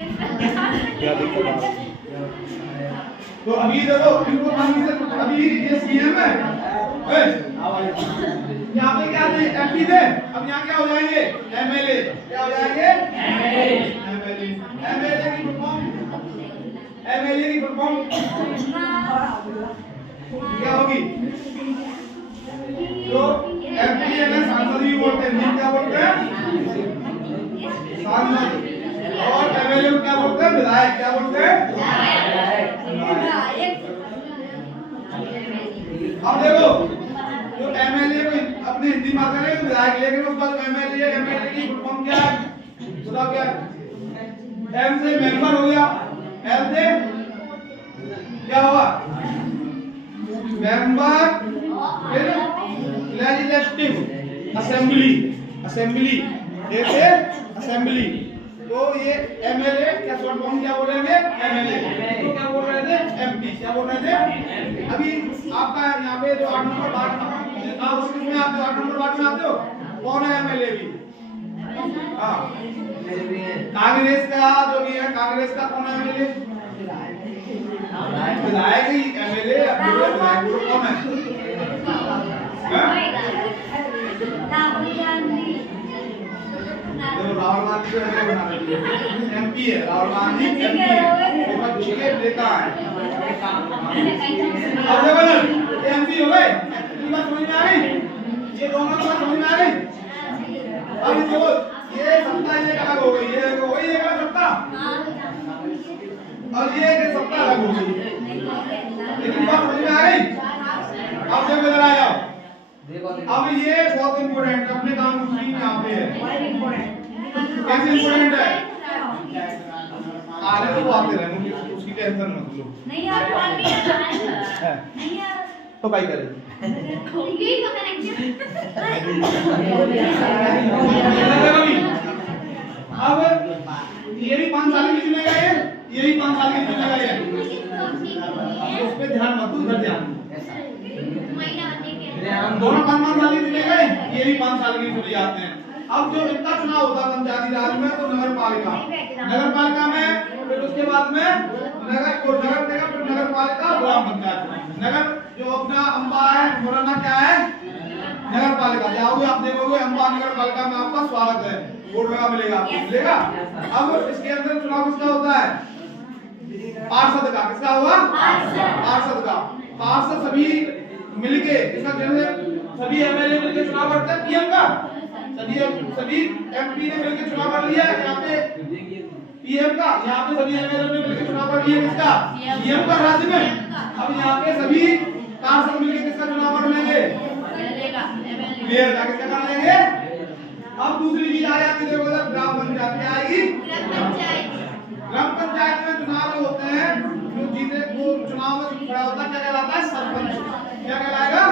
तो अभी देखो इनको अभी ये सीएम है, यहाँ पे क्या थे एमपी थे, अब यहाँ क्या हो जाएंगे एमएलए, क्या हो जाएंगे एमएलए, एमएलए की फुल फॉर्म, एमएलए की फुल फॉर्म क्या होगी? तो एमपी में सांसद भी बोलते हैं, क्या बोलते हैं सांसद, और एमएलए को क्या बोलते हैं विधायक, क्या बोलते हैं विधायक। अब देखो जो एमएलए को अपने हिंदी में करें तो विधायक, लेकिन उसका जो एमएलए की फुल फॉर्म क्या है बताओ क्या? एम से मेंबर हो गया, एल से क्या होगा मेंबर, फिर लेजिस्लेटिव असेंबली, असेंबली जैसे असेंबली। तो ये एमएलए क्या शॉर्ट फॉर्म क्या बोल रहे थे एमएलए, तो क्या बोल रहे थे एमपी, क्या बोल रहे थे। अभी आपका यहाँ पे जो 8 नंबर वार्ड आप उसमें आते हो, 8 नंबर वार्ड में आते हो, कौन है एमएलए भी? हाँ कांग्रेस का जो भी है, कांग्रेस का कौन है एमएलए? विधायक ही एमएलए, विधायक कौन है? राहुल गांधी जो है एमपी है, राहुल गांधी एमपी है, विपक्ष के नेता है। अब देखो ना एमपी हो गए, ये बात समझ में आ गई, ये दोनों की बात समझ में आ गई। अब देखो ये सत्ता ये अलग हो गई, ये हो गई एक सत्ता, और ये एक सत्ता अलग हो गई, लेकिन बात समझ में आ गई। अब देखो इधर आ जाओ, अब ये बहुत इंपॉर्टेंट अपने काम स्क्रीन में आते हैं, कैसे इंपॉर्टेंट है आगे तो आते रहे, मुझे उसकी टेंशन मत लो। नहीं यार नहीं यार तो क्या करें अब ये भी 5 साल की चुनेगा, ये भी 5 साल की चुनेगा, ये उस पे ध्यान मत दो, इधर ध्यान दोनों 5 साल की चुने गए, ये भी 5 साल की चुने जाते हैं। अब जो इतना चुनाव होता है पंचायती राज में तो नगर पालिका में, फिर उसके बाद में नगर फिर नगर पालिका, ग्राम पंचायत। नगर जो अपना अम्बा है पुराना क्या है नगर पालिका, जाओगे आप देखोगे अम्बा नगर पालिका में आपका स्वागत है, बोर्ड लगा मिलेगा आपको मिलेगा। अब इसके अंदर चुनाव किसका होता है पार्षद का, किसका होगा पार्षद का। पार्षद सभी मिलके इसका जैसे सभी एमएलए मिलके चुनाव लड़ते हैं पीएम का, सभी एमपी ने मिलकर चुनाव लड़ लिया यहाँ पे पीएम का, यहाँ पे सभी एमएलए ने मिलकर चुनाव लड़ लिया किसका सीएम का राज्य में। अब यहाँ पे सभी पार्षद मिलकर किसका चुनाव लड़ लेंगे मेयर का, किसका कर लेंगे। अब दूसरी चीज आ जाती है देखो ग्राम पंचायत क्या आएगी, ग्राम पंचायत में चुनाव होते हैं, जो जीते वो चुनाव में खड़ा होता है क्या कहलाता है सरपंच, क्या कहलाएगा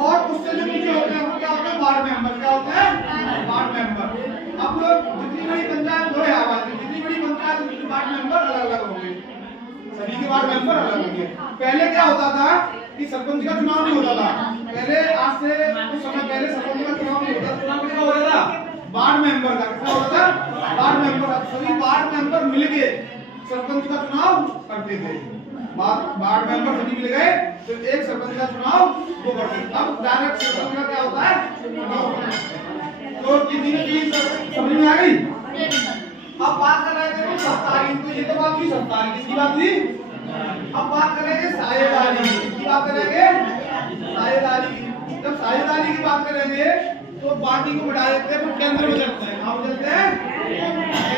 और उससे जो नीचे होते हैं वो क्या होते हैं वार्ड मेंबर, क्या होते हैं वार्ड मेंबर। अब जितनी बड़ी पंचायत हो है आवाज में, जितनी बड़ी पंचायत उतने वार्ड मेंबर अलग अलग होंगे, सभी के वार्ड मेंबर अलग होंगे। पहले क्या होता था कि सरपंच का चुनाव नहीं होता था, पहले आज से कुछ समय पहले सरपंच का चुनाव नहीं होता, चुनाव किसका होता था वार्ड मेंबर का, किसका होता था वार्ड मेंबर। सभी वार्ड मेंबर मिलके सरपंच का चुनाव करते थे, वार्ड मेंबर सभी मिल गए तो एक सरपंच का चुनाव वो करते थे। अब डायरेक्ट सरपंच का क्या होता है चुनाव। तो ये तीनों चीज समझ में आ गई। अब बात कर रहे थे सत्ता की, तो ये तो बात हुई सत्ता की, किसकी बात हुई। अब बात करेंगे साझेदारी की, बात करेंगे साझेदारी की। जब साझेदारी की बात करेंगे तो पार्टी को बढ़ा देते हैं, तो केंद्र में चलते हैं, हम चलते हैं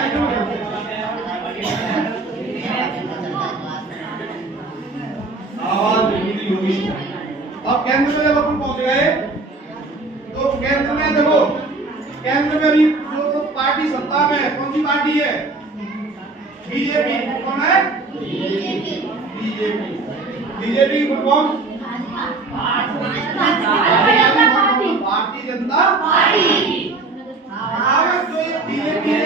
केंद्र में चलते हैं। आवाज बिल्कुल होगी। अब केंद्र में जब अपन पहुंच गए तो केंद्र में देखो, केंद्र में भी जो पार्टी सत्ता में कौन सी पार्टी है बीजेपी, कौन है बीजेपी, बीजेपी की full form Bharatiya Janata party. अब जो ये बीजेपी है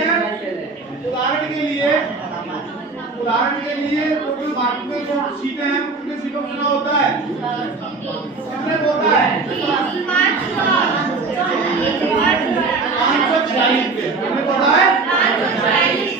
उदाहरण के लिए टोटल भारत में जो सीटें हैं उनके सीटों का चुनाव होता है, कितने होता है 546 पे, कितने होता है 546।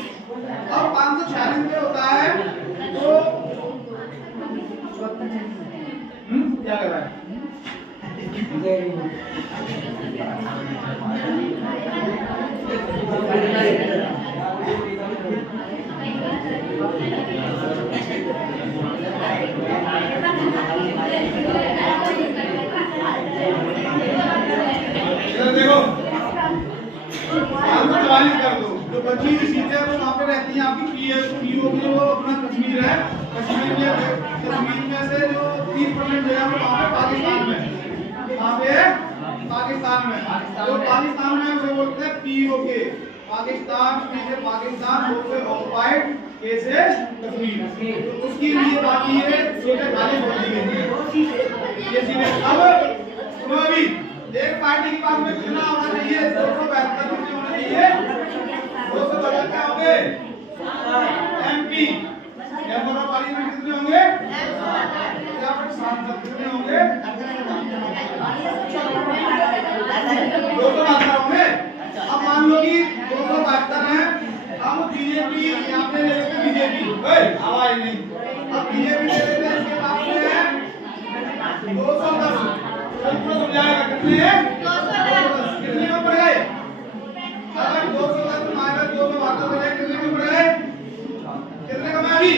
नीचे है वो वहाँ पे रहती है आपकी पीओके जो अपना कश्मीर है, कश्मीर में से जो 30% जो है वो वहाँ पे पाकिस्तान में, वहाँ पे पाकिस्तान में, जो पाकिस्तान में उसे बोलते हैं पीओके, पाकिस्तान में से पाकिस्तान से ऑक्युपाइड के से कश्मीर, तो उसकी लिए बाकी है सीटें खाली छोड़ दी गई हैं ये सीटें। अब सुनो अभी एक पार्टी के पास में कितना होना चाहिए, 272 कितने होने चाहिए, 272 क्या होंगे एमपी, मेंबर ऑफ पार्लियामेंट कितने होंगे, या फिर सांसद कितने होंगे, 272 होंगे। अब मान लो कि 272 है, अब बीजेपी यहाँ पे ले लेते हैं, बीजेपी आवाज नहीं, अब बीजेपी ले लेते हैं, इसके पास में है 210, समझाएगा कितने हैं 210, कितने में पड़ गए, अगर 210 माइनस 272 हो जाए कितने में पड़ गए, कितने कम है अभी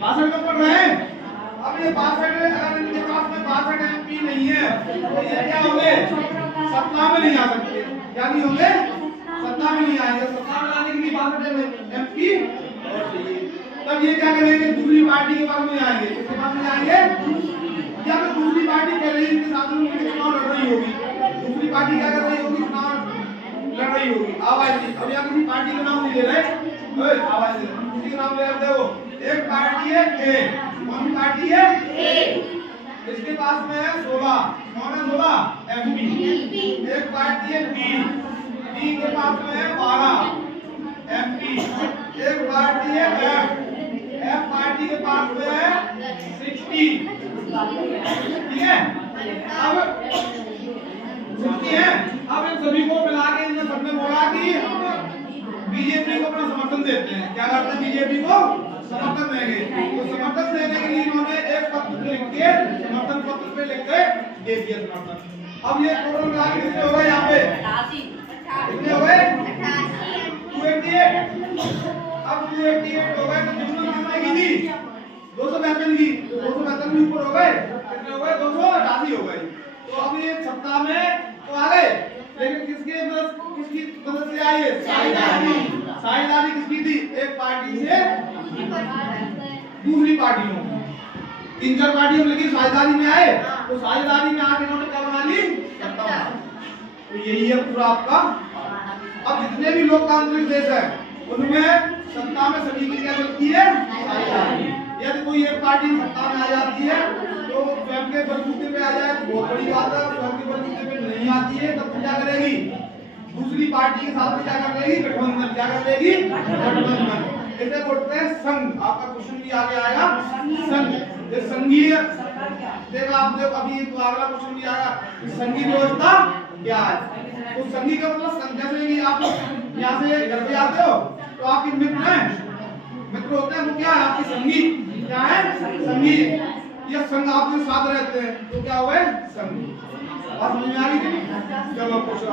62 में पड़ रहे हैं। अब ये 62 अगर इनके पास में 62 एमपी नहीं है तो ये क्या होंगे, सत्ता में नहीं आ सकते, क्या नहीं होंगे, सत्ता में नहीं आएंगे, सत्ता में आने के लिए 62 एमपी और चाहिए, तब ये क्या करेंगे, दूसरी पार्टी के पास में आएंगे, किसके पास में आएंगे, या फिर दूसरी पार्टी पहले ही इनके साथ में चुनाव लड़ रही होगी, दूसरी पार्टी क्या कर रही होगी, चुनाव लड़ रही होगी, आवाज नहीं, अब यहाँ किसी पार्टी का नाम नहीं ले रहे, आवाज दे किसी का नाम ले रहे हो, एक पार्टी है ए, कौन सी पार्टी है ए, इसके पास में है 16, कौन है 16 एमपी, एक पार्टी है डी के पास में है 12 एमपी, एक पार्टी है एफ पार्टी के पास में है 60, ठीक है, अब 60 है। अब इन सभी को मिला के इन्होंने सबने बोला कि बीजेपी को अपना समर्थन देते हैं, क्या करते हैं, बीजेपी को समर्थन देंगे, तो समर्थन देने के लिए इन्होंने एक पत्र लिख के समर्थन पत्र पे लिख के दे दिया समर्थन। अब ये टोटल मिला के कितने हो गए, यहाँ पे कितने हो गए 288, अब 288 हो गए, तो जिन्होंने कितने की थी 272 की, 272 के ऊपर हो गए, कितने हो गए 288 हो गए, तो अब ये सत्ता में तो आ गए, लेकिन किसकी मदद से आई है, साझेदारी किसकी थी, एक पार्टी से दूसरी पार्टियों, 3-4 पार्टियों लेकिन साझेदारी में आए, तो साझेदारी में आके इन्होंने क्या बना ली, सत्ता, तो यही है पूरा आपका। अब जितने भी लोकतांत्रिक देश है उनमें सत्ता में सभी की क्या चलती है, साझेदारी, यदि कोई एक पार्टी सत्ता में आ जाती है तो स्वयं के बलबूते पे आ जाए तो बहुत बड़ी बात है, स्वयं के बलबूते पे नहीं आती है तब क्या करेगी, दूसरी पार्टी के साथ में क्या कर लेगी, गठबंधन, क्या कर लेगी, गठबंधन, इसे बोलते हैं संघ। आपका क्वेश्चन भी आगे आएगा, संघ, ये संघीय, देखो आप देखो अभी अगला क्वेश्चन भी आएगा, संघीय व्यवस्था क्या है, तो संघीय का मतलब जैसे कि आप यहाँ से घर पे आते हो तो आपके मित्र हैं, मित्र होते हैं, वो क्या है आपकी संगी, क्या है संगी, ये संघ आपके साथ रहते हैं तो क्या हुए संघ। बात समझ में आ गई, चलो क्वेश्चन